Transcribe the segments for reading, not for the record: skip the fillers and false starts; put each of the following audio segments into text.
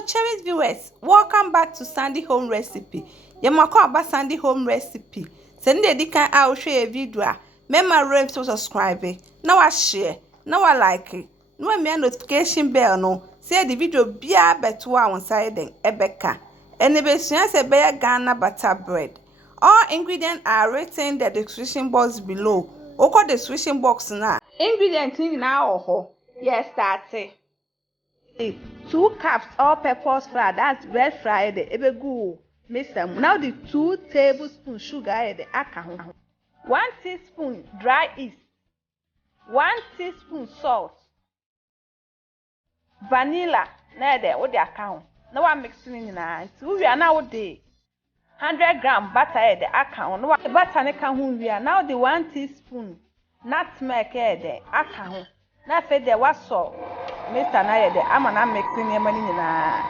Hello cherished viewers, welcome back to Sandy Home Recipe. Yamako about Sandy Home Recipe. Send the dikan I will share a video. Remember rem to subscribe. Now I share. Now I like it. No me notification bell no. Say the video be a better one side than Ebeka. And the best chance a bear Ghana butter bread. All ingredients are written in the description box below. Oko the description box now. Ingredients in now. Yes, that's it. 2 cups all-purpose flour, that's bread flour, the good mix them. Now the 2 tablespoons sugar, the alcohol, 1 teaspoon dry yeast, 1 teaspoon salt, vanilla, na the account. Now I'm mixing in now. We are now the 100-gram butter, the account. No butter, we are now the 1 teaspoon nutmeg, the account. Now for the what salt. Mr. Naya, the Amana mixing your money na.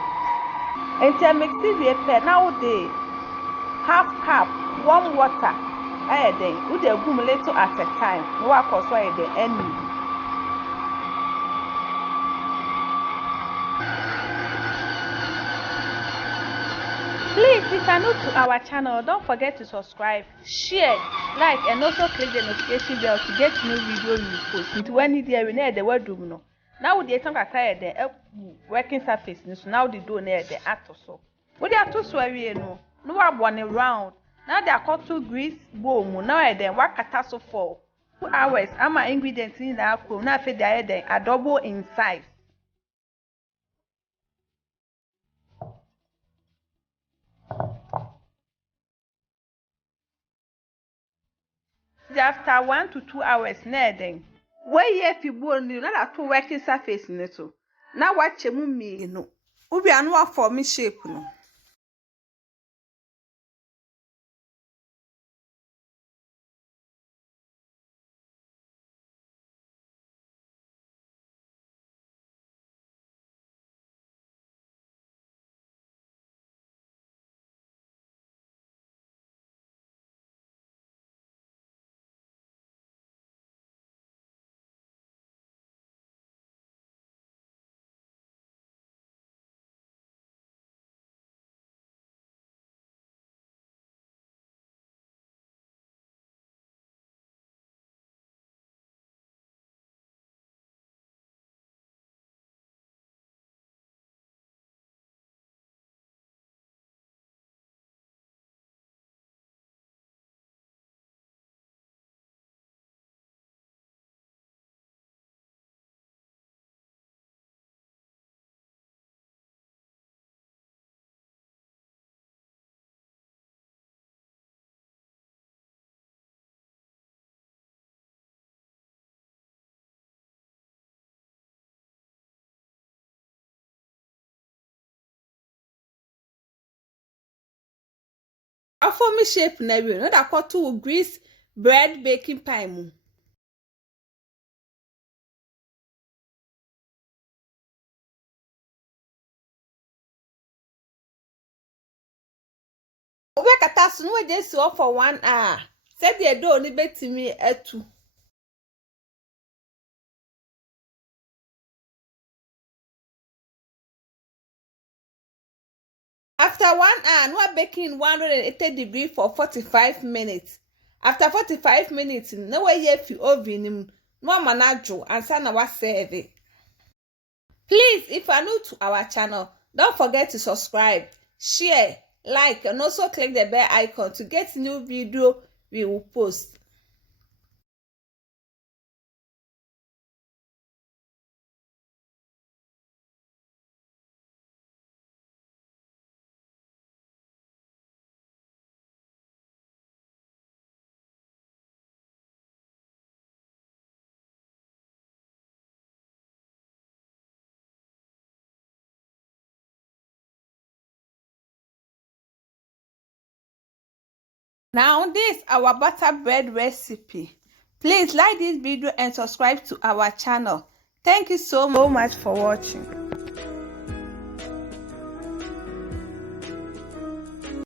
Enter mixing the pen now the half cup warm water. I then would the boom little at a time. No, I cause why the enemy. Please, if you're new to our channel, don't forget to subscribe, share, like, and also click the notification bell to get new video we post. Into when you hear the word no. Now the time I the working surface now the do near the act so. What they are too sweary no one around. Now they are called 2 grease boom. Now I then work at so for 2 hours. I'm my ingredients in the cool. Now feed the a double in size. After 1 to 2 hours, then. Why ye fi born you not to working surface neto. Now watch a mummy no. Ubi anwa for me shape no. For me shape na we no da call 2 grease bread baking pie mu. We kata so no we dey so for 1 hour. Said the do ni betimi etu. After 1 hour, no baking 180 degrees for 45 minutes. After 45 minutes, no way ye fi oven no manajo and sana wa serve it. Please, if you are new to our channel, don't forget to subscribe, share, like, and also click the bell icon to get new video we will post. Now this our butter bread recipe. Please like this video and subscribe to our channel. Thank you so much for watching.